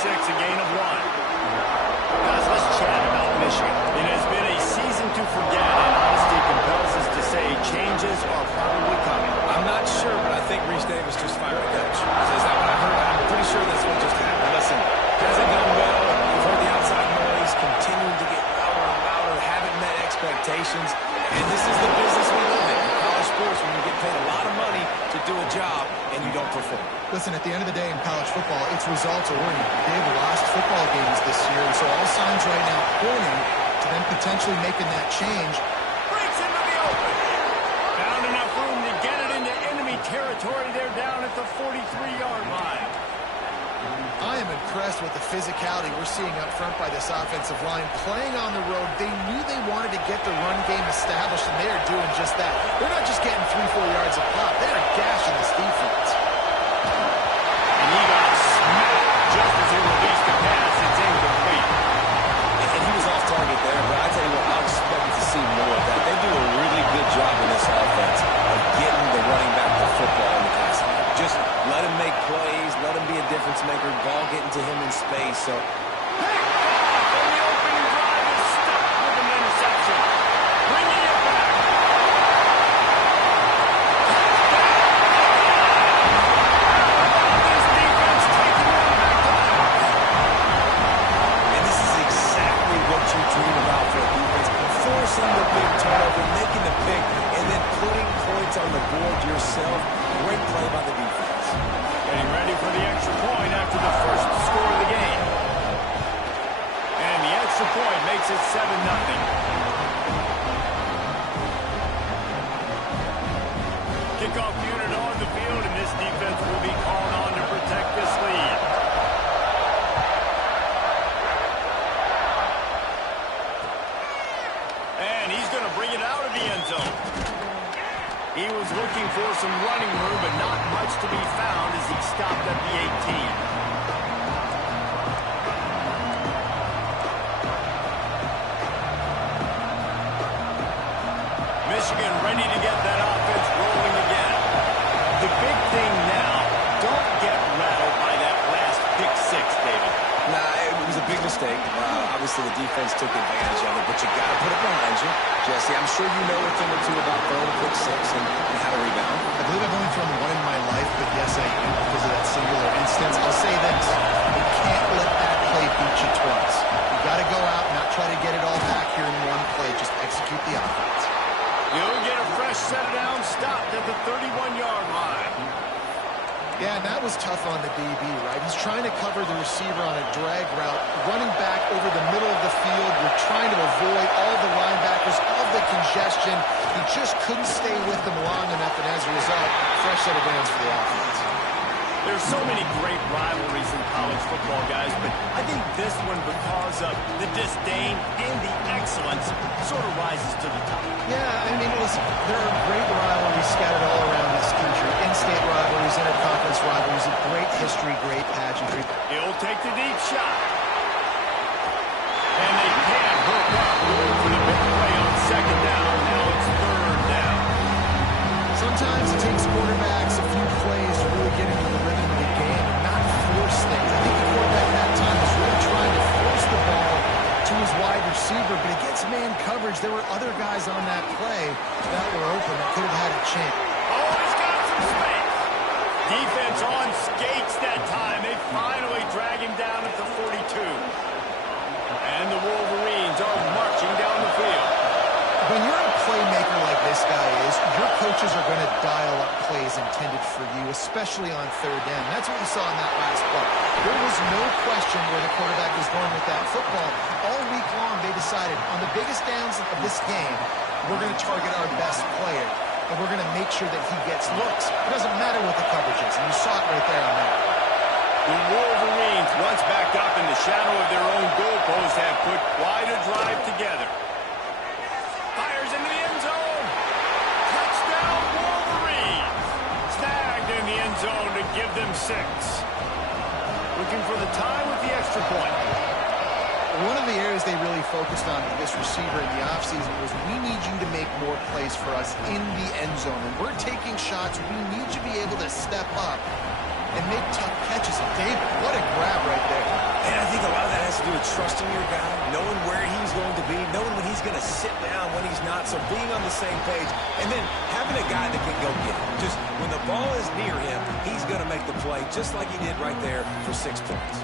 6, a gain of 1. Guys, let's chat about Michigan. It has been a season to forget, and honesty compels us to say changes are probably coming. I'm not sure, but I think Reese Davis just fired a coach. Is that what I heard? I'm pretty sure that's what just happened. Listen, hasn't done well. You've heard the outside noise, continuing to get louder and louder, haven't met expectations, and this is the business we live in. In college sports, when you get paid a lot of money to do a job and you don't perform. Listen, at the end of the day in college football, it's results oriented. They've lost football games this year, and so all signs right now pointing to them potentially making that change. Breaks into the open. Found enough room to get it into enemy territory. They're down at the 43-yard line. I am impressed with the physicality we're seeing up front by this offensive line. Playing on the road, they knew they wanted to get the run game established, and they are doing just that. They're not just getting 3-4 yards a pop. They are gashing this defense. And he got smacked just as he released the pass. It's incomplete. And he was off target there, but I tell you what, I'll expect to see more of that. They do a really good job in this offense of getting the running back the football in the passing game. Just let him make plays, let him be a difference maker, ball getting to him in space. So, Picked off, and the opening drive is stuck with an interception. Bringing it back. This defense taking one back to life. and this is exactly what you dream about for a defense. Forcing the big turnover, making the pick, and then putting points on the board yourself. Great play by the defense. Getting ready for the extra point after the first score of the game. And the extra point makes it 7-0. Kickoff unit on the field, and this defense will be called on to protect this lead. And he's going to bring it out of the end zone. He was looking for some running room, but not much to be found as he stopped at the 18. Michigan ready to get that offense rolling again. The big thing now, don't get rattled by that last pick six, David. Nah, it was a big mistake. Obviously, the defense took advantage of it, but you got to put it behind you. Jesse, I'm sure you know a thing or two about throwing a pick six and how to rebound. I believe I've only thrown one in my life, but yes, I do because of that singular instance. I'll say this. You can't let that play beat you twice. You got to go out and not try to get it all back here in one play. Just execute the offense. You'll get a fresh set of down stopped at the 31-yard line. Yeah, and that was tough on the DB, right? He's trying to cover the receiver on a drag route, running back over the middle of the field. You're trying to avoid all the linebackers, all the congestion. He just couldn't stay with them long enough, and as a result, fresh set of downs for the offense. There's so many great rivalries in college football, guys, but I think this one, because of the disdain and the excellence, sort of rises to the top. Yeah, I mean, listen, there are great rivalries scattered all around this country. In-state rivalries, interconference rivalries, of great history, great pageantry. He'll take the deep shot. And they can't hook up, going for the big play on second down. Now it's third down. Sometimes it takes quarterbacks a few plays to really get into the rhythm of the game and not force things. I think the quarterback that time was really trying to force the ball to his wide receiver, but against man coverage, there were other guys on that play that were open that could have had a chance. Oh, he's got some space. Defense on skates that time. They finally drag him down at the 42. And the Wolverines are marching down the field. When you're a playmaker like this guy is, your coaches are going to dial up plays intended for you, especially on third down. That's what you saw in that last play. There was no question where the quarterback was going with that football. All week long, they decided on the biggest downs of this game, we're going to target our best player, and we're going to make sure that he gets looks. It doesn't matter what the coverage is, and you saw it right there on that. The Wolverines, once backed up in the shadow of their own goalpost, have put quite a drive together. Fires into the end zone. Touchdown, Wolverines. Snagged in the end zone to give them 6. Looking for the time with the extra point. One of the areas they really focused on with this receiver in the offseason was we need you to make more plays for us in the end zone. When we're taking shots, we need you to be able to step up and make tough catches. And David, what a grab right there. And I think a lot of that has to do with trusting your guy, knowing where he's going to be, knowing when he's going to sit down, when he's not, so being on the same page, and then having a guy that can go get it. Just when the ball is near him, he's going to make the play, just like he did right there for 6 points.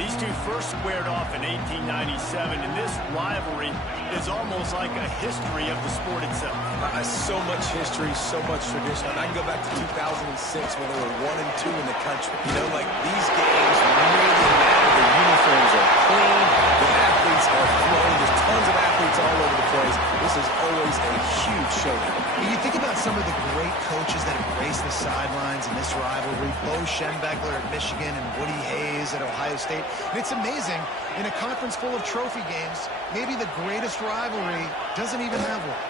These two first squared off in 1897, and this rivalry is almost like a history of the sport itself. So much history, so much tradition. I can go back to 2006 when they were 1-2 in the country. You know, like these games really matter. The uniforms are clean. The athletes are flowing. There's tons of athletes all over the place. This is always a huge showdown. You think about some of the great coaches that have graced the sidelines in this rivalry. Bo Schembechler at Michigan and Woody Hayes at Ohio State. And it's amazing, in a conference full of trophy games, maybe the greatest rivalry doesn't even have one.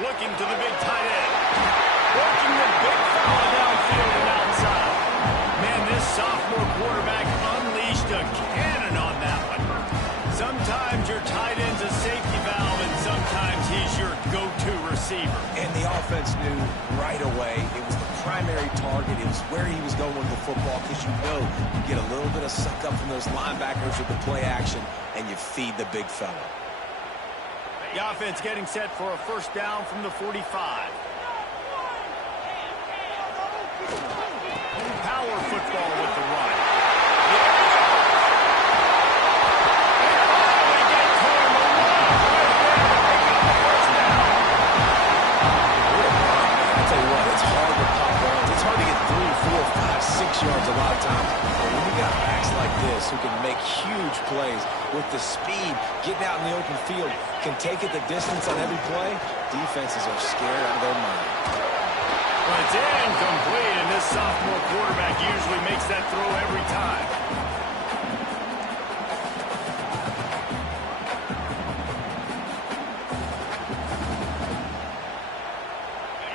Looking to the big tight end. Working the big fella downfield and outside. Man, this sophomore quarterback unleashed a cannon on that one. Sometimes your tight end's a safety valve, and sometimes he's your go-to receiver. And the offense knew right away it was the primary target. It was where he was going with the football, because you know you get a little bit of suck up from those linebackers with the play action, and you feed the big fella. The offense getting set for a first down from the 45. Power football with the run. It's hard to get 3, 4, 5, 6 yards a lot of times. But when you got backs like this who can make huge plays with the speed, getting out in the open field, can take it the distance on every play, defenses are scared out of their mind. Well, it's incomplete, and this sophomore quarterback usually makes that throw every time.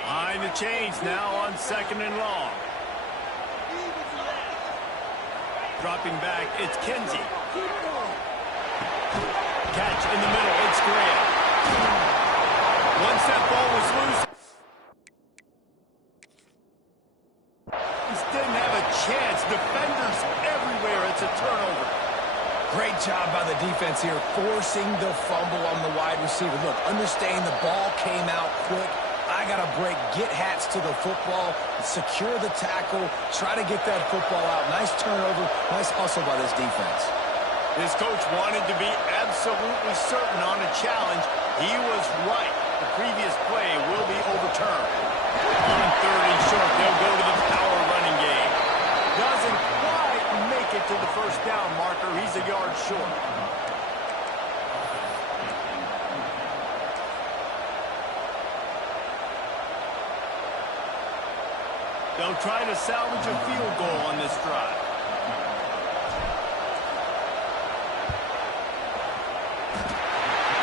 Behind the chains now on 2nd and long. Dropping back, it's Kinsey. Catch in the middle, it's Graham. Once that ball was loose, he didn't have a chance. Defenders everywhere, it's a turnover. Great job by the defense here, forcing the fumble on the wide receiver. Look, understand the ball came out quick. I got to break, get Hats to the football, secure the tackle, try to get that football out. Nice turnover, nice hustle by this defense. This coach wanted to be absolutely certain on a challenge. He was right. The previous play will be overturned. On 3rd and short, they'll go to the power running game. Doesn't quite make it to the first down marker. He's a yard short. They'll try to salvage a field goal on this drive.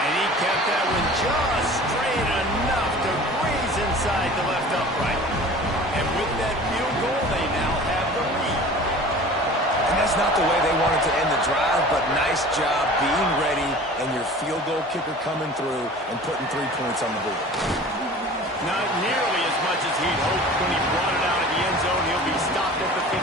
And he kept that one just straight enough to breeze inside the left upright. And with that field goal, they now have the lead. And that's not the way they wanted to end the drive, but nice job being ready and your field goal kicker coming through and putting 3 points on the board. Not nearly as much as he'd hoped when he brought it out of the end zone. He'll be stopped at the 15.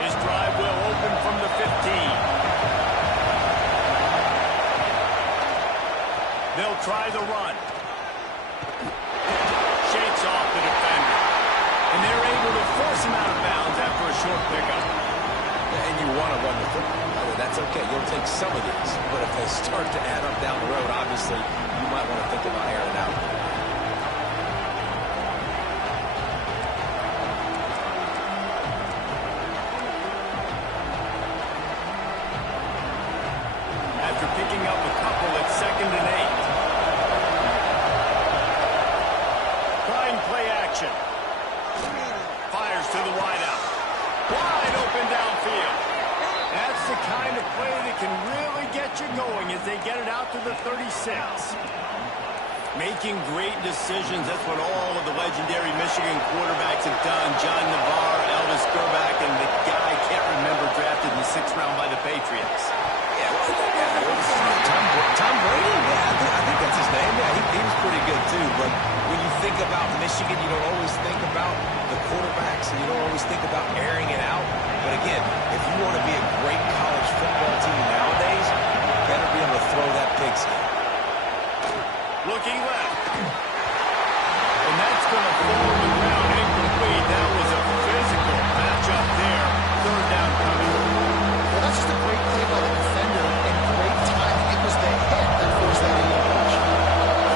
His drive will open from the 15. They'll try the run. Shakes off the defender. And they're able to force him out of bounds after a short pickup. And you want to run the football. That's okay. You'll take some of these. But if they start to add up down the road, obviously, you might want to think about airing it out. After picking up a couple at 2nd and 8. Trying play action. Fires to the wideout. Wide open downfield. That's the kind of play that can really get you going as they get it out to the 36. Making great decisions. That's what all of the legendary Michigan quarterbacks have done. John Navarre, Elvis Grbac, and the guy I can't remember drafted in the 6th round by the Patriots. Tom Brady? Yeah, I think that's his name. Yeah, he was pretty good too. But when you think about Michigan, you don't always think about the quarterbacks, and you don't always think about airing it out. But again, if you want to be a great college football team nowadays, you better be able to throw that pigskin. Looking left. And that's going to fall on the ground incomplete. That was a physical matchup there. Third down coming. Well, that's just a great play by the defender and great timing. It was the hit that forced that incompletion.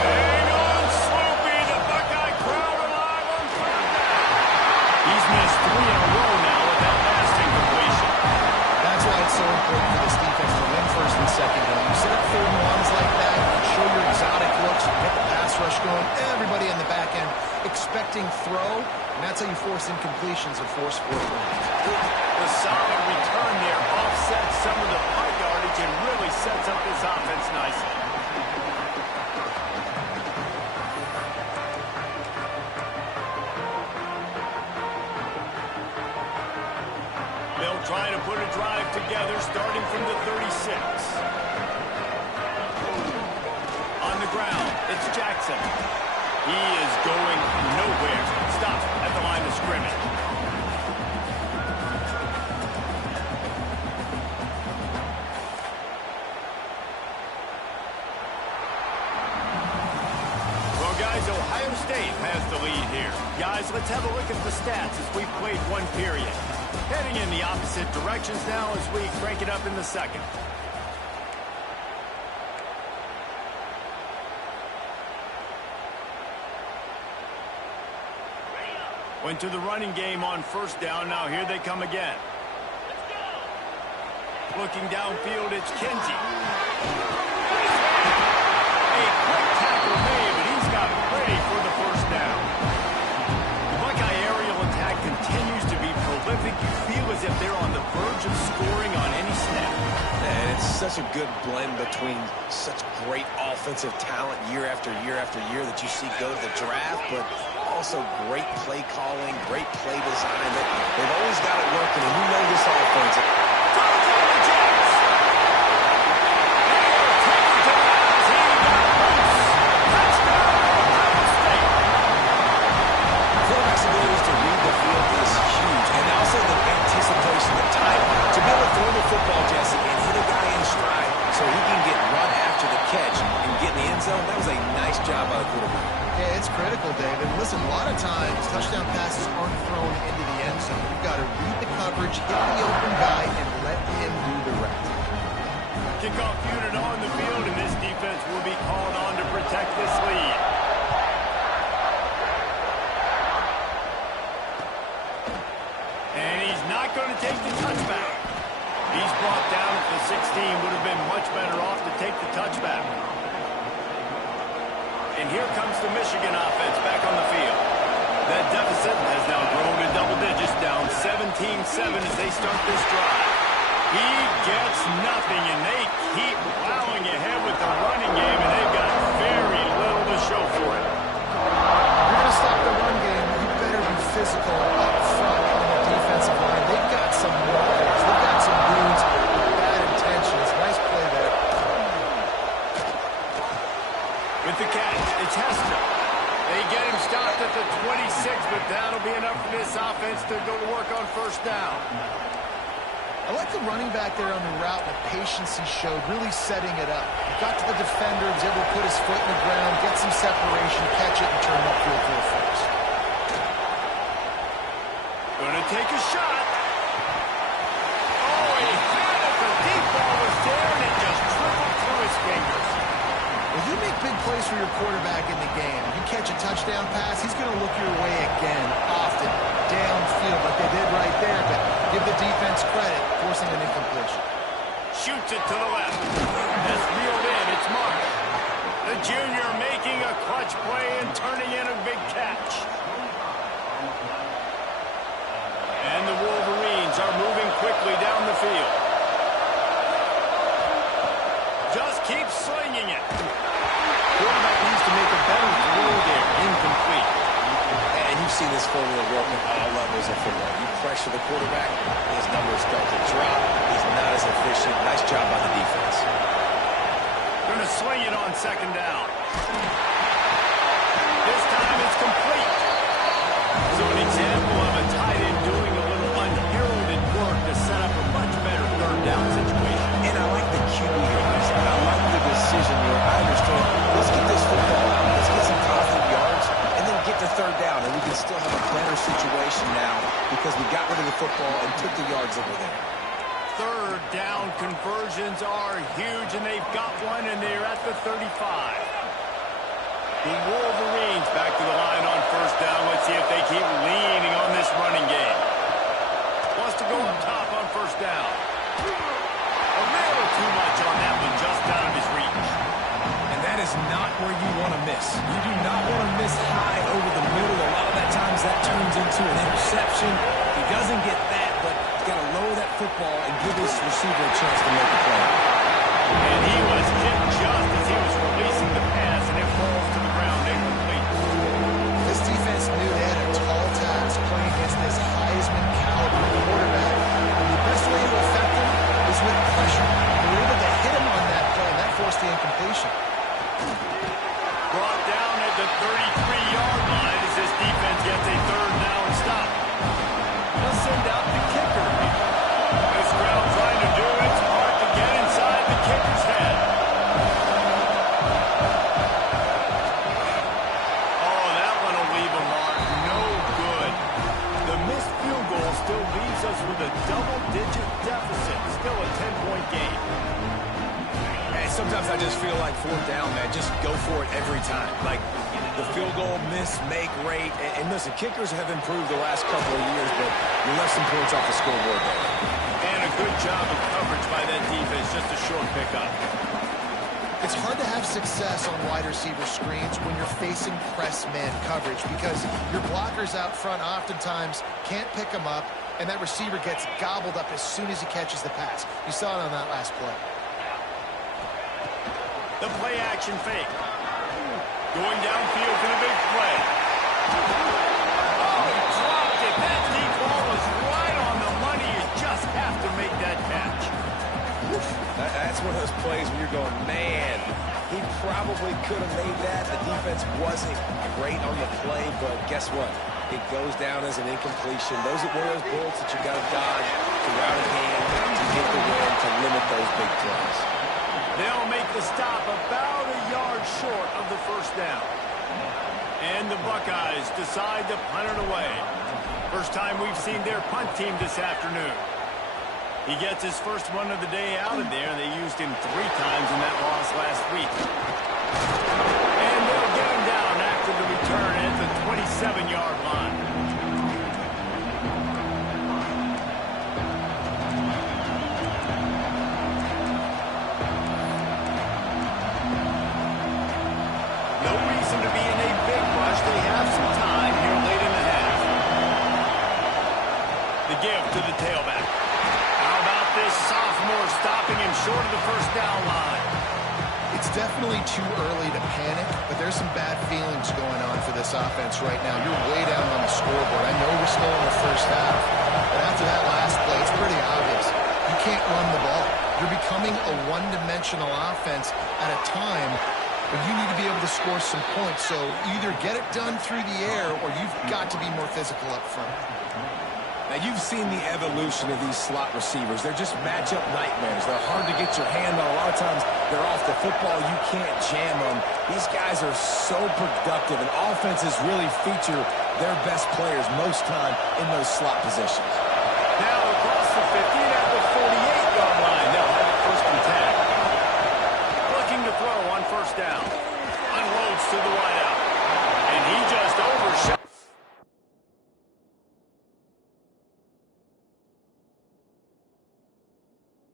Hang on, Sloopy. The Buckeye crowd alive on third down. He's missed 3 in a row now with that last incompletion. That's why it's so important for this defense to win first and second down. You set up third and ones like that, you show your exotic looks, you get the pass rush going, everybody in the back end expecting throw, and that's how you force incompletions or force fourth downs. The solid return there offsets some of the punt yardage and really sets up this offense nicely. They'll try to put a drive together starting from the 36. On the ground, it's Jackson. He is going nowhere. Stop at the line of scrimmage. Well, guys, Ohio State has the lead here. Guys, let's have a look at the stats as we've played one period. Heading in the opposite directions now as we crank it up in the second. Went to the running game on first down. Now here they come again. Looking downfield, it's Kinsey. A quick tackle made, but he's got ready for the first down. The Buckeye aerial attack continues to be prolific. You feel as if they're on the verge of scoring on any snap. And it's such a good blend between such great offensive talent year after year after year that you see go to the draft, but also great play calling, great play design. They've always got it working, and you know this offense. Throws on the Jets. They'll take it to the house. He got loose. Touchdown, Ohio State. Quarterback's ability to read the field is huge, and also the anticipation, the time to be able to throw the football, Jesse, and hit a guy in stride so he can get run after the catch and get in the end zone. That was a nice job by the quarterback. Yeah, it's critical, David. Listen, a lot of times touchdown passes aren't thrown into the end zone. You've got to read the coverage, hit the open guy, and let him do the rest. Kickoff unit on the field, and this defense will be called on to protect this lead. And he's not going to take the touchback. He's brought down at the 16. Would have been much better off to take the touchback. And here comes the Michigan offense back on the field. That deficit has now grown to double digits, down 17-7 as they start this drive. He gets nothing, and they keep plowing ahead with the running game, and they've got very little to show for it. If you're going to stop the run game, you better be physical up front on the defensive line. They've got some walkers. They've got some dudes with bad intentions. Nice play there. With the catch, it's Hester. They get him stopped at the 26, but that'll be enough for this offense to go to work on first down. I like the running back there on the route, the patience he showed, really setting it up. Got to the defender, was able to put his foot in the ground, get some separation, catch it, and turn it upfield for a first. Gonna take a shot. Oh, he had it. The deep ball was there, and it just trickled through his fingers. Well, you make big plays for your quarterback in the game. You catch a touchdown pass, he's going to look your way again, often, downfield like they did right there, but give the defense credit, forcing an incompletion. Shoots it to the left. That's reeled in. It's Mark. The junior making a clutch play and turning in a big catch. And the Wolverines are moving quickly down the field. Just keep slinging it. Quarterback needs to make a better throw there. Incomplete. And you've seen this formula work at all levels of football. You pressure the quarterback, his numbers start to drop. He's not as efficient. job by the defense. Going to swing it on second down. This time it's complete. So an example of a tight end doing a little unheralded work to set up a much better third down situation. And I like the QB here. I like the decision here. I understand. Let's get this football out. Let's get some positive yards and then get to third down. And we can still have a better situation now because we got rid of the football and took the yards over there. Third down conversions are huge, and they've got one, and they're at the 35. The Wolverines back to the line on first down. Let's see if they keep leaning on this running game. Wants to go up top on first down. A little too much on that one, just out of his reach. And that is not where you want to miss. You do not want to miss high over the middle. A lot of that times that turns into an interception. He doesn't get that, but he's got to lower that football and give his receiver a chance to make a play. And he was hit just as he was releasing the pass, and it falls to the ground incomplete. This defense knew they had a tall task playing against this Heisman caliber quarterback. And the best way to affect him is with pressure. They were able to hit him on that play, and that forced the incompletion. Brought down at the 33-yard line as this defense gets a third down stop. They'll send out the kicker. This crowd trying to do its part to get inside the kicker's head. Oh, that one will leave a mark. No good. The missed field goal still leaves us with a double-digit deficit. Still a 10-point game. And sometimes I just feel like fourth down, man, just go for it every time. Like the field goal miss, make rate. And listen, kickers have improved the last couple of years, but you left some points off the scoreboard there. And a good job of coverage by that defense, just a short pickup. It's hard to have success on wide receiver screens when you're facing press man coverage because your blockers out front oftentimes can't pick them up, and that receiver gets gobbled up as soon as he catches the pass. You saw it on that last play. The play action fake. Going downfield for the big play. Oh, he dropped it. That deep ball was right on the money. You just have to make that catch. That's one of those plays where you're going, man, he probably could have made that. The defense wasn't great on the play, but guess what? It goes down as an incompletion. Those are one of those bullets that you got to dodge throughout a game to get the win, to limit those big plays. They'll make the stop about a yard short of the first down. And the Buckeyes decide to punt it away. First time we've seen their punt team this afternoon. He gets his first one of the day out of there. They used him 3 times in that loss last week. And they'll get him down after the return at the 27-yard line. No reason to be in a big rush. They have some time here late in the half. The give to the tailback. How about this sophomore stopping him short of the first down line? It's definitely too early to panic, but there's some bad feelings going on for this offense right now. You're way down on the scoreboard. I know we're still in the first half, but after that last play, it's pretty obvious. You can't run the ball. You're becoming a one-dimensional offense at a time when you need to be able to score some points. So either get it done through the air or you've got to be more physical up front. Now, you've seen the evolution of these slot receivers. They're just matchup nightmares. They're hard to get your hand on. A lot of times, they're off the football. You can't jam them. These guys are so productive, and offenses really feature their best players most time in those slot positions. Now across the 50,